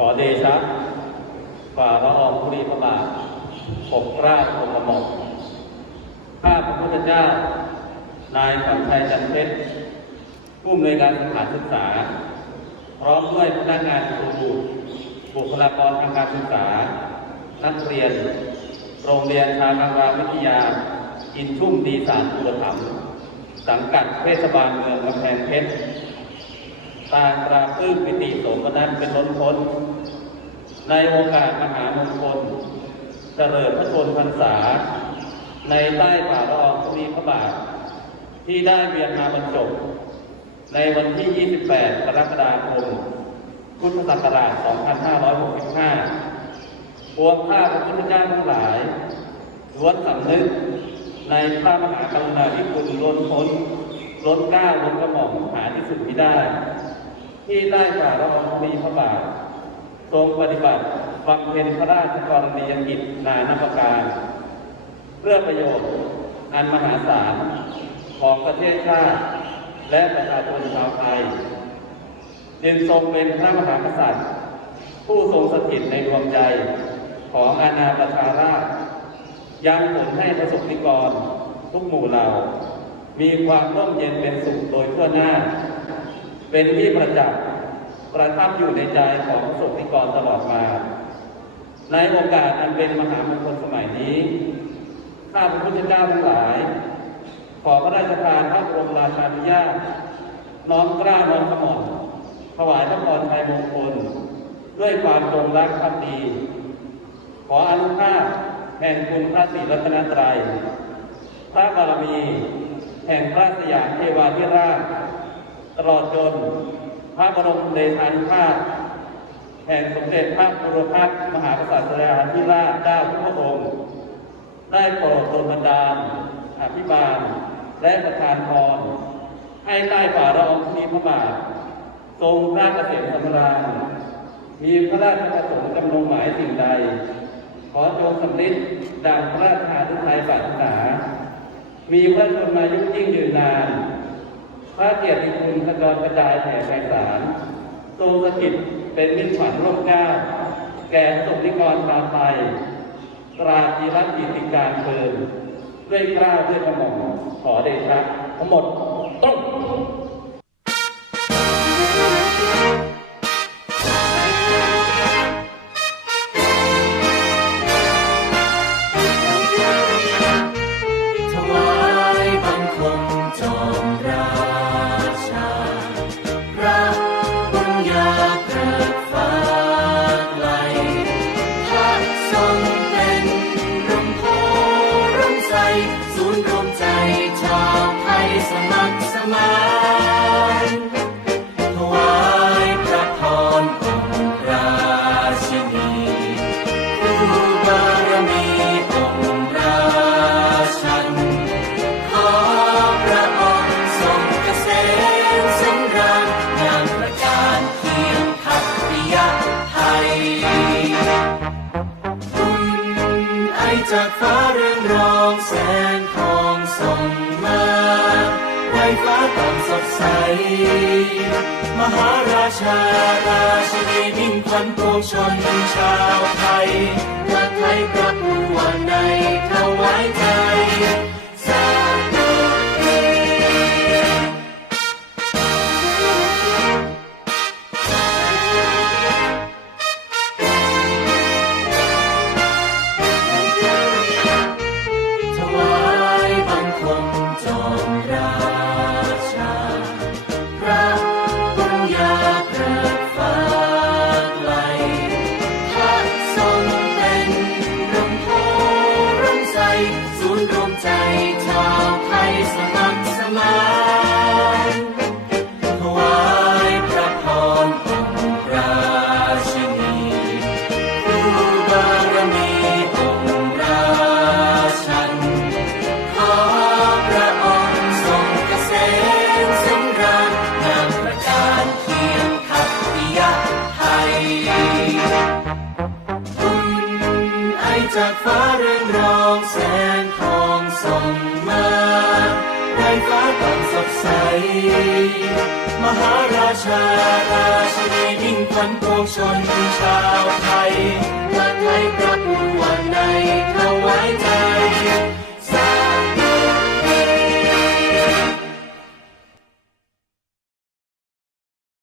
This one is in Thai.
ขอเดชะฝ่าละอองธุลีพระบาทปกเกล้าปกระหม่อมข้าพระพุทธเจ้า นายสัมชัยจันเพชรผู้อำนวยการสถานศึกษา พร้อมด้วยพนักงานครูบุคลากรทางการศึกษา นักเรียน โรงเรียนชาคังรามวิทยา อินชุ่มดีสารอุปถัมภ์สังกัดเทศบาลเมืองกำแพงเพชร ต่างปราบปื้มปิติโสมนัสเป็นล้นพ้น ในโอกาสมหามงคลเจริญพระชนพรรษา ในใต้ฝ่าละอองธุลีพระบาท ที่ได้เวียนมาบรรจบ ในวันที่ 28 กรกฎาคม พุทธศักราช 2565 พวงข้าพระพุทธเจ้าทั้งหลายล้วนสำนึกในพระมหากรุณาธิคุณล้นพ้นล้นกล้าล้นกระหม่อมหาที่สุดมิได้ ที่ได้ฝ่าละอองธุลีพระบาททรงปฏิบัติบำเพ็ญพระราชกรณียกิจนานาประการ เพื่อประโยชน์อันมหาศาลของประเทศชาติและประชาชนชาวไทยจึงทรงเป็นพระมหากษัตริย์ ผู้ทรงสถิตในดวงใจของอาณาประชาราษฎร์ยังผลให้ประสบนิกรทุกหมู่เหล่า มีความร่มเย็นเป็นสุขโดยทั่วหน้า เป็นที่ประจักษ์ประทับอยู่ในใจของสบนิกรตลอดมา ในโอกาสอันเป็นมหามงคลสมัยนี้ ข้าพระพุทธเจ้าทั้งหลาย ขอพระราชทานพระบรมราชานุญาตน้อมกล้าน้อมกระหม่อมถวายพระพรชัยมงคล ด้วยความจงรักภักดี ขออนุภาพแห่งคุณพระศรีรัตนตรัย พระบารมี แห่งพระสยามเทวาธิราช ตลอดจนพระบรมเดชานุภาพแห่งสมเด็จพระบรมพัฒมหากษัตริย์ธิราชเจ้าทุกพระองค์ ได้โปรดดลบันดาล อภิบาล และประทานพร ให้ใต้ฝ่าละอองธุลีพระบาท ทรงพระเกษมสำราญ มีพระราชประสงค์กำลงหมายสิ่งใด ขอจงสำเร็จดังพระราชาทุไทยปรารถนา มีพระชนมายุยิ่งยืนนาน พระเกียรติคุณขจรกระจายแผ่ไพศาลทรงสถิตเป็นมิตรขวัญร่มเกล้าแก่สมนิกรตามไทยตราจีรัติติการเพลินด้วยกล้าด้วยกระหม่อมขอเดชะทั้งหมด มหาราชาราชินีมิ่งขวัญปวงชนชาวไทยพระไทยพระผู้วันในถว ส่งมาในฟ้าต่างสดใส มหาราชาราชินีมิ่งขวัญปวงชนชาวไทย